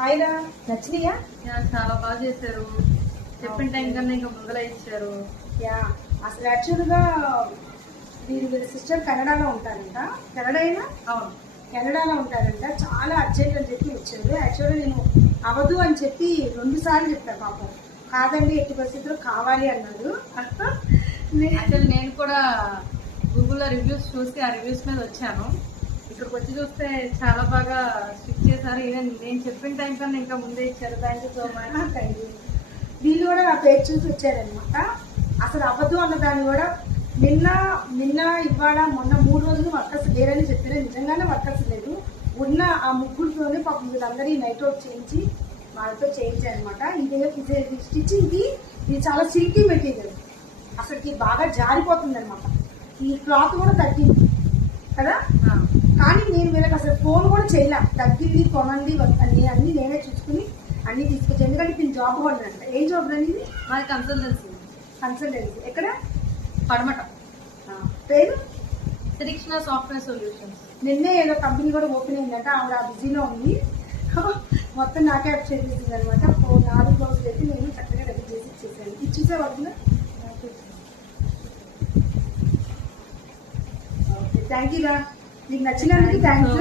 Hi రా, నచ్చినాయా? చాలా బాగా చేశారు. చెప్పిన టైం కన్నా ఇంకా ముందర ఇచ్చారు. యా, అసలు యాక్చువల్గా వీరి సిస్టర్ కెనడాలో ఉంటారంట. కెనడైనా అవును, కెనడాలో ఉంటారంట. చాలా అర్జెంట్ అని చెప్పి వచ్చారు. యాక్చువల్గా నేను అవదు అని చెప్పి 2 సార్లు చెప్పాను. పాపం కాదండి, ఎట్టి పరిస్థితుల్లో కావాలి అన్నారు. అసలు నేను కూడా గూగుల్లో రివ్యూస్ చూసి ఆ రివ్యూస్ మీద వచ్చాను. ఇక్కడికి వచ్చి చూస్తే చాలా బాగా స్టిక్ చేశారు. నేను చెప్పిన టైం కన్నా ఇంకా ముందే ఇచ్చారు. Thank you so much. Thank you. వీళ్ళు కూడా నా పేరు చూసి వచ్చారనమాట. అసలు అవ్వదు అన్న దాన్ని కూడా నిన్న ఇవాళ మొన్న 3 రోజులు వర్కర్స్ లేరని చెప్పారు. నిజంగానే వర్కర్స్ లేదు. ఉన్న ఆ ముగ్గురుతోనే పాపం వీళ్ళందరి నైట్ అవుట్ చేయించి వాళ్ళతో చేయించారనమాట. ఇదే స్టిచ్చింగ్కి ఇది చాలా సిల్కీ మెటీరియల్, అసలుకి బాగా జారిపోతుంది అనమాట. ఈ క్లాత్ కూడా తగ్గింది కదా. కానీ నేను వీళ్ళకి అసలు ఫోన్ కూడా చేయలే. తగ్గింది, కొనండి అన్ని నేనే చూసుకుని అన్ని తీసుకొచ్చాను. ఎందుకంటే నేను జాబ్ కొన్నానంట. ఏం జాబ్ అనేది? మాది కన్సల్టెన్సీ. ఎక్కడ? పడమట. పేరు శ్రీకృష్ణ సాఫ్ట్వేర్ సొల్యూషన్స్. నిన్నే ఏదో కంపెనీ కూడా ఓపెన్ అయిందట. ఆవిడ బిజీలో ఉంది. మొత్తం నాకే అప్ చేసేసింది అనమాట. 4 బ్లౌజులు అయితే నేను చక్కగా రెడీ చేసి ఇచ్చేసాను. ఇచ్చేసే వాళ్ళు. ఓకే, థ్యాంక్ యూ రా. మీకు నచ్చినందుకు థ్యాంక్స్.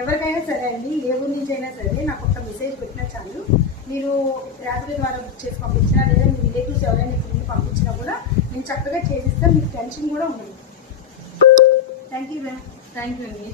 ఎవరికైనా సరే అండి, ఏ ఊరి నుంచి అయినా సరే నాకు ఒక మెసేజ్ పెట్టినా చాలు. మీరు రాత్రి ద్వారా బుక్ చేసి పంపించినా, లేదా మీ రిలేటివ్స్ ఎవరైనా ఇక్కడ పంపించినా కూడా నేను చక్కగా చేసిస్తాను. మీకు టెన్షన్ కూడా ఉండదు. థ్యాంక్ యూ రా. థ్యాంక్ యూ అండి.